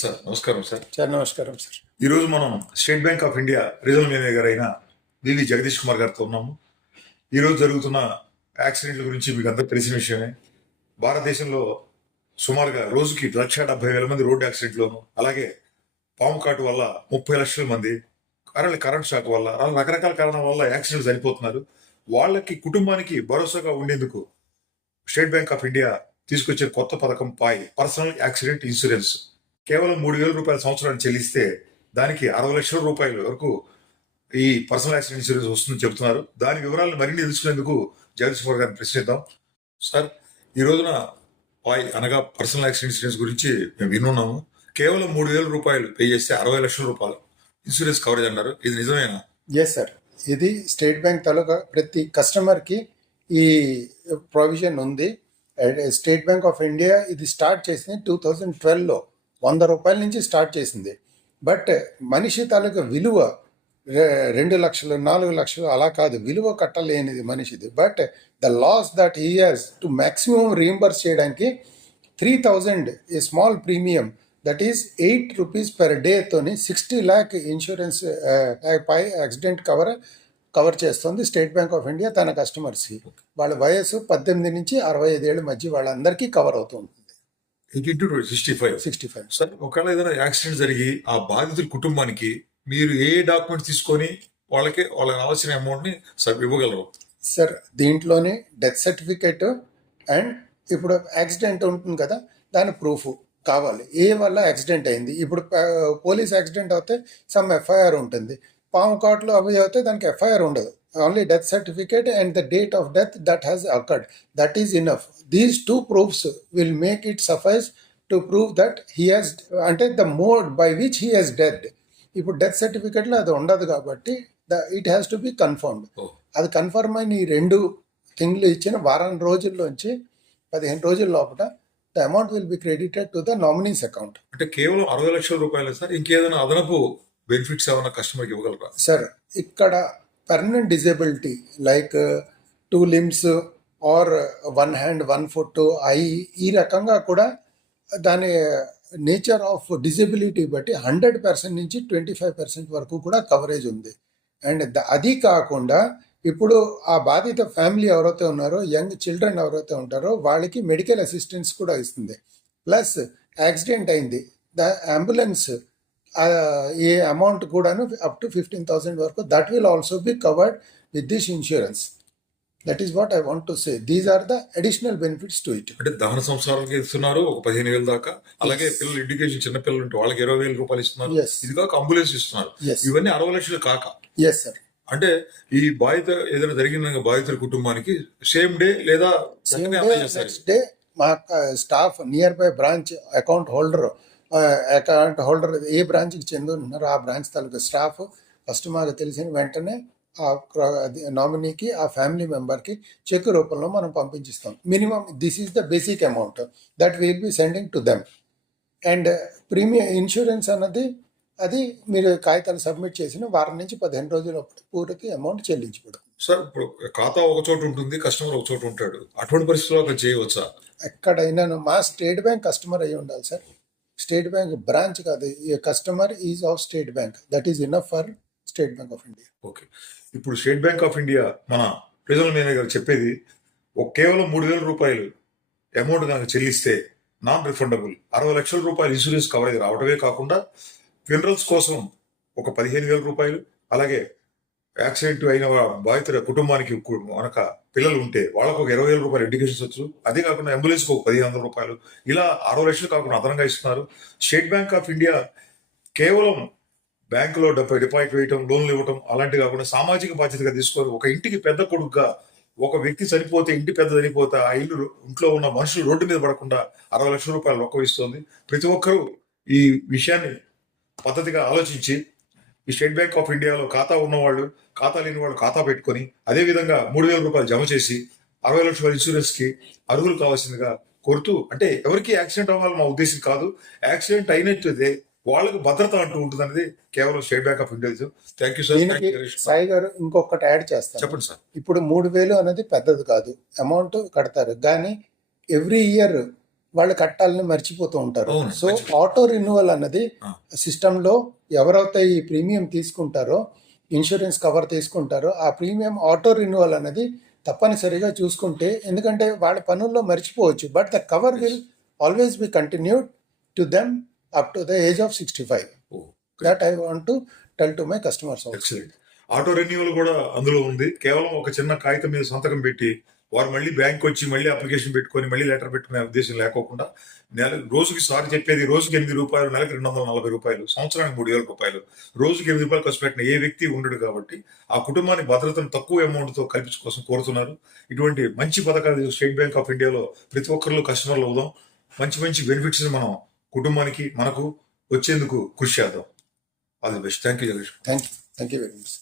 Sir నమస్కారం sir. Sir నమస్కారం sir. ఈరోజు మనం state Bank of India regional manager అయిన వివి జగదీష్ కుమార్ గారితో ఉన్నాము. ఈరోజు జరుగుతున్న యాక్సిడెంట్ల గురించి మీకు అందరూ తెలిసిన విషయమే. భారతదేశంలో సుమారుగా రోజుకి 1,70,000 మంది రోడ్డు యాక్సిడెంట్లోను, అలాగే పాము కాటు వల్ల 30 లక్షల మంది, కరెంట్ షాక్ వల్ల, రకరకాల కారణాల వల్ల యాక్సిడెంట్ చనిపోతున్నారు. వాళ్ళకి కుటుంబానికి భరోసాగా ఉండేందుకు స్టేట్ బ్యాంక్ ఆఫ్ ఇండియా తీసుకొచ్చిన కొత్త పథకం పర్సనల్ యాక్సిడెంట్ ఇన్సూరెన్స్. కేవలం 3,000 రూపాయల సంవత్సరాన్ని చెల్లిస్తే దానికి 60 లక్షల రూపాయల వరకు ఈ పర్సనల్ యాక్సిడెంట్ ఇన్సూరెన్స్ వస్తుందని చెబుతున్నారు. దాని వివరాలను మరిన్ని తెలుసుకునేందుకు జగదీష్ కుమార్ గారిని ప్రశ్నిద్దాం. సార్, ఈ రోజున అనగా పర్సనల్ యాక్సిడెంట్ ఇన్సూరెన్స్ గురించి మేము వినున్నాము. కేవలం 3,000 రూపాయలు పే చేస్తే 60 లక్షల రూపాయలు ఇన్సూరెన్స్ కవరేజ్ అన్నారు. ఇది నిజమేనా? ఎస్ సార్, ఇది స్టేట్ బ్యాంక్ తాలూకా ప్రతి కస్టమర్కి ఈ ప్రొవిజన్ ఉంది. స్టేట్ బ్యాంక్ ఆఫ్ ఇండియా ఇది స్టార్ట్ చేసింది 2012లో 100 రూపాయల నుంచి స్టార్ట్ చేసింది. బట్ మనిషి తాలూకా విలువ 2 లక్షలు 4 లక్షలు అలా కాదు, విలువ కట్టలేనిది మనిషిది. But the loss that he has to maximum reimburse చేయడానికి 3,000 a small premium, that is 8 rupees per day తోని 60 lakh ఇన్సూరెన్స్ పై యాక్సిడెంట్ కవర్ చేస్తుంది స్టేట్ బ్యాంక్ ఆఫ్ ఇండియా తన కస్టమర్స్కి. వాళ్ళ వయసు 18 నుంచి 65 ఏళ్ళ మధ్య వాళ్ళందరికీ కవర్ అవుతుంది. 65. సార్, ఒకవేళ ఏదైనా యాక్సిడెంట్ జరిగి ఆ బాధితుల కుటుంబానికి మీరు ఏ డాక్యుమెంట్స్ తీసుకొని వాళ్ళకి రావాల్సిన అమౌంట్ ని ఇవ్వగలరు? సార్, దీంట్లోనే డెత్ సర్టిఫికేట్ అండ్ ఇప్పుడు యాక్సిడెంట్ ఉంటుంది కదా, దాని ప్రూఫ్ కావాలి. ఏ వల్ల యాక్సిడెంట్ అయింది. ఇప్పుడు పోలీస్ యాక్సిడెంట్ అవుతే సమ్ ఎఫ్ఐఆర్ ఉంటుంది. పాము కాట్లు అవి అయితే దానికి ఎఫ్ఐఆర్ ఉండదు. Only death certificate and the date of death that has occurred, that is enough. These 2 proofs will make it suffice to prove that he has, అంటే the mode by which he has dead. ఇప్పుడు డెత్ సర్టిఫికేట్లో అది ఉండదు కాబట్టి it has to be confirmed. అది confirm అయిన ఈ 2 థింగ్లు ఇచ్చిన వారం రోజుల్లోంచి 15 రోజుల లోపల the amount will be credited to the nominees account. అంటే కేవలం 60 లక్షల రూపాయలు సార్, ఇంకేదైనా అదనపు బెనిఫిట్స్ ఏమైనా కస్టమర్కి ఇవ్వగలరా? సార్, ఇక్కడ permanent disability like 2 limbs or 1 hand 1 foot eye, ఈ రకంగా కూడా దాని నేచర్ ఆఫ్ డిజబిలిటీ బట్టి 100% నుంచి 25% వరకు కూడా కవరేజ్ ఉంది. అండ్ అది కాకుండా ఇప్పుడు ఆ బాధిత ఫ్యామిలీ ఎవరైతే ఉన్నారో, యంగ్ చిల్డ్రన్ ఎవరైతే ఉంటారో వాళ్ళకి మెడికల్ అసిస్టెన్స్ కూడా ఇస్తుంది. ప్లస్ యాక్సిడెంట్ అయింది, ద అంబులెన్స్ ఈ అమౌంట్ కూడాను అప్ టు 15,000 వరకు that will also be covered with this insurance. That is what I want to say. These are the additional benefits to it. అంటే దహన సంవత్సరాలకి ఇస్తున్నారు ఒక 15,000 దాకా. అలాగే పిల్లలు ఎడ్యుకేషన్, చిన్న పిల్లలు ఉంటే వాళ్ళకి 20,000 రూపాయలు ఇస్తున్నారు. ఇది కాక అంబులెన్స్ ఇస్తున్నారు. ఇవన్నీ 60 లక్షలు కాక. Yes sir. అంటే ఈ బాధిత ఏదైనా జరిగిన బాధితుల కుటుంబానికి సేమ్ డే లేదా నెక్స్ట్ డే మా staff near by branch account holder a బ్రాంచ్కి చెంది ఉన్నారో ఆ బ్రాంచ్ తాలూకా స్టాఫ్ ఫస్ట్ మాకు తెలిసిన వెంటనే ఆ నామినీకి, ఆ ఫ్యామిలీ మెంబర్కి చెక్ రూపంలో మనం పంపించిస్తాం. Minimum this is the basic amount that will be sending to them. And premium insurance అన్నది అది మీరు కాగితాలు సబ్మిట్ చేసిన వారం నుంచి 15 రోజుల పూర్తి అమౌంట్ చెల్లించబడుతుంది. సార్, ఇప్పుడు ఖాతా ఒక చోట ఉంటుంది, కస్టమర్ ఒక చోట ఉంటాడు. అటువంటి పరిస్థితుల్లో చేయవచ్చా? ఎక్కడైనా మా స్టేట్ బ్యాంక్ కస్టమర్ అయ్యి ఉండాలి సార్. స్టేట్ బ్యాంక్ బ్రాంచ్ కాదు, ఈ customer is of state bank. That is enough for state Bank of India. Okay. ఇప్పుడు స్టేట్ బ్యాంక్ ఆఫ్ ఇండియా మన రీజనల్ మేనేజర్ చెప్పేది కేవలం 3,000 రూపాయలు అమౌంట్ కనుక చెల్లిస్తే నాన్ రిఫండబుల్ 60 లక్షల రూపాయలు ఇన్సూరెన్స్ కవరేజ్ రావడమే కాకుండా ఫ్యూనరల్స్ కోసం ఒక 15,000 రూపాయలు, అలాగే యాక్సిడెంట్ అయిన బాధితుల కుటుంబానికి మనక పిల్లలు ఉంటే వాళ్ళకు ఒక 20,000 రూపాయలు ఎడ్యుకేషన్ వచ్చు. అదే కాకుండా అంబులెన్స్కి ఒక 1,500 రూపాయలు, ఇలా 60 లక్షలు కాకుండా అదనంగా ఇస్తున్నారు. స్టేట్ బ్యాంక్ ఆఫ్ ఇండియా కేవలం బ్యాంకులో డిపాజిట్ వేయటం, లోన్లు ఇవ్వటం అలాంటివి కాకుండా సామాజిక బాధ్యతగా తీసుకొని ఒక ఇంటికి పెద్ద కొడుకుగా ఒక వ్యక్తి చనిపోతే, ఇంటి పెద్ద చనిపోతే ఆ ఇంట్లో ఉన్న మనుషులు రోడ్డు మీద పడకుండా 60 లక్షల రూపాయలు రొక్కం ఇస్తుంది. ప్రతి ఒక్కరూ ఈ విషయాన్ని పద్ధతిగా ఆలోచించి ఈ స్టేట్ బ్యాంక్ ఆఫ్ ఇండియాలో ఖాతా ఉన్నవాళ్ళు, ఖాతా లేని వాళ్ళు ఖాతా పెట్టుకొని అదేవిధంగా 3,000 రూపాయలు జమ చేసి 60 లక్షల ఇన్సూరెన్స్ కి అర్హులు కావాల్సిందిగా కోరుతూ, అంటే ఎవరికి యాక్సిడెంట్ అవ్వాలని మా ఉద్దేశం కాదు, యాక్సిడెంట్ అయినట్లయితే వాళ్ళకు భద్రత అంటూ ఉంటుంది అనేది కేవలం state Bank of India. Thank you sir. Sai గారు, ఇంకొకటి యాడ్ చేస్తాను. చెప్పండి సార్. ఇప్పుడు 3,000 అనేది పెద్దది కాదు, అమౌంట్ కడతారు. కానీ ఎవ్రీ ఇయర్ వాళ్ళు కట్టాలని మర్చిపోతూ ఉంటారు. అవును, సో ఆటో రెన్యువల్ అన్నది ఆ. సిస్టంలో ఎవరైతే ఈ ప్రీమియం తీసుకుంటారో, ఇన్సూరెన్స్ కవర్ తీసుకుంటారో, ఆ ప్రీమియం ఆటో రెన్యువల్ అన్నది తప్పనిసరిగా చూసుకుంటే, ఎందుకంటే వాళ్ళ పనుల్లో మర్చిపోవచ్చు, but the cover will always be continued to them up to the age of 65. That I want to tell to my customers also. Excellent. Auto renewal కూడా అందులో ఉంది. కేవలం ఒక చిన్న కాగితం మీద సంతకం పెట్టి వారు మళ్ళీ బ్యాంక్ వచ్చి మళ్ళీ అప్లికేషన్ పెట్టుకొని మళ్ళీ లెటర్ పెట్టుకునే ఉద్దేశం లేకోకుండా రోజుకి సార్ చెప్పేది రోజుకి ₹8, నెలకు ₹240, సంవత్సరానికి ₹3000, రోజుకి ₹8 ఖర్చు పెట్టిన ఏ వ్యక్తి ఉండడు. కాబట్టి ఆ కుటుంబానికి భద్రతను తక్కువ అమౌంట్ తో కల్పించడం కోసం కోరుతున్నారు. ఇటువంటి మంచి పథకాలు స్టేట్ బ్యాంక్ ఆఫ్ ఇండియాలో ప్రతి ఒక్కరిలో కస్టమర్లు అవుదాం. మంచి మంచి బెనిఫిట్స్ మనం కుటుంబానికి మనకు వచ్చేందుకు కృషి చేద్దాం. All the best. Thank you Jagadish. Thank you very much.